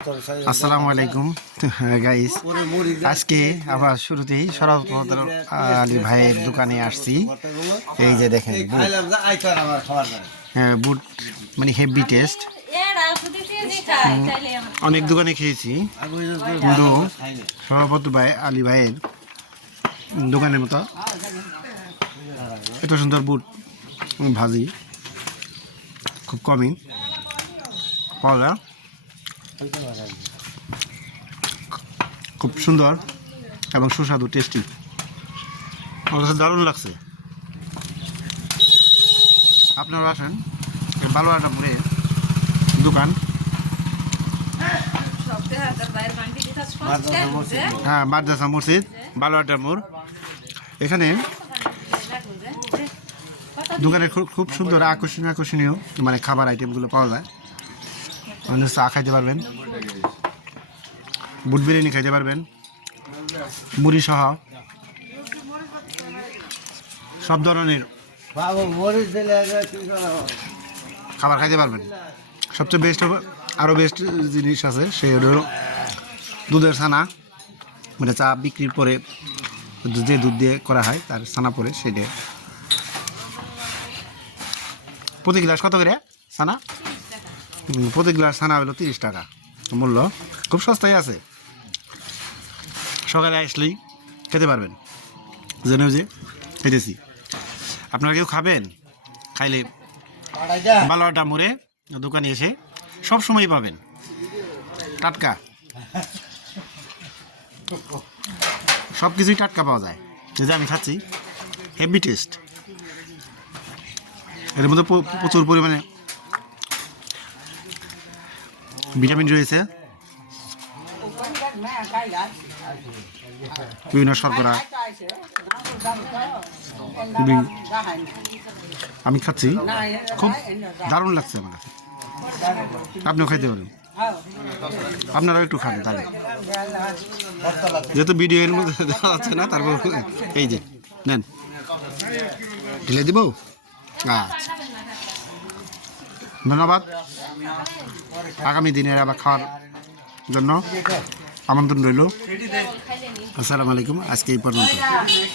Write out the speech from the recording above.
আসসালামু আলাইকুম গাইস, আজকে আবার শুরুতেই শরৎ আলী ভাইয়ের দোকানে আসছি। এই যে দেখেন বুট মানে হেভি টেস্ট। অনেক দোকানে খেয়েছি কিন্তু সভাপতি ভাই আলী ভাইয়ের দোকানের মতো এত সুন্দর বুট ভাজি খুব কমই পাওয়া যায়। খুব সুন্দর এবং সুস্বাদু টেস্টি, আমার কাছে দারুণ লাগছে। আপনারা আসেন, বালুয়াটাপুরে দোকান, হ্যাঁ মাদ্রাসা মসজিদ বালুয়াটাপুর। এখানে দোকানে খুব সুন্দর আকর্ষণীয় মানে খাবার আইটেমগুলো পাওয়া যায়। চা খাইতে পারবেন, বুট বিরিয়ানি খাইতে পারবেন, মুড়ি সহ সব ধরনের খাবার খাইতে পারবেন। সবচেয়ে বেস্ট হবে, আরও বেস্ট জিনিস আছে, সেই হলো দুধের ছানা, মানে চা বিক্রির পরে যে দুধ দিয়ে করা হয় তার ছানা পরে সেটা। প্রতি গ্লাস কত করে ছানা? প্রতি গ্লাস ছানা হলো 30 টাকা মূল্য, খুব সস্তায় আছে। সকালে আসলেই খেতে পারবেন, জেনেও যে খেতেছি। আপনারা কেউ খাবেন, খাইলে বালুয়াটা মোড়ে দোকানে এসে সব সময় পাবেন, টাটকা সব কিছুই টাটকা পাওয়া যায়। যেটা আমি খাচ্ছি হেভি টেস্ট, এর মধ্যে প্রচুর পরিমাণে ভিটামিন রয়েছে, বিভিন্ন শর্করা। আমি খাচ্ছি, খুব দারুণ লাগছে আমার কাছে। আপনিও খাইতে পারেন, আপনারাও একটু খান তাহলে, যেহেতু ভিডিও এর মধ্যে দেওয়া যাচ্ছে না। তারপর এই যে নেন, ঢেলে দিব। আচ্ছা, ধন্যবাদ। আগামী দিনের আবার খাওয়ার জন্য আমন্ত্রণ রইল। আসসালামু আলাইকুম, আজকে এই পর্যন্ত।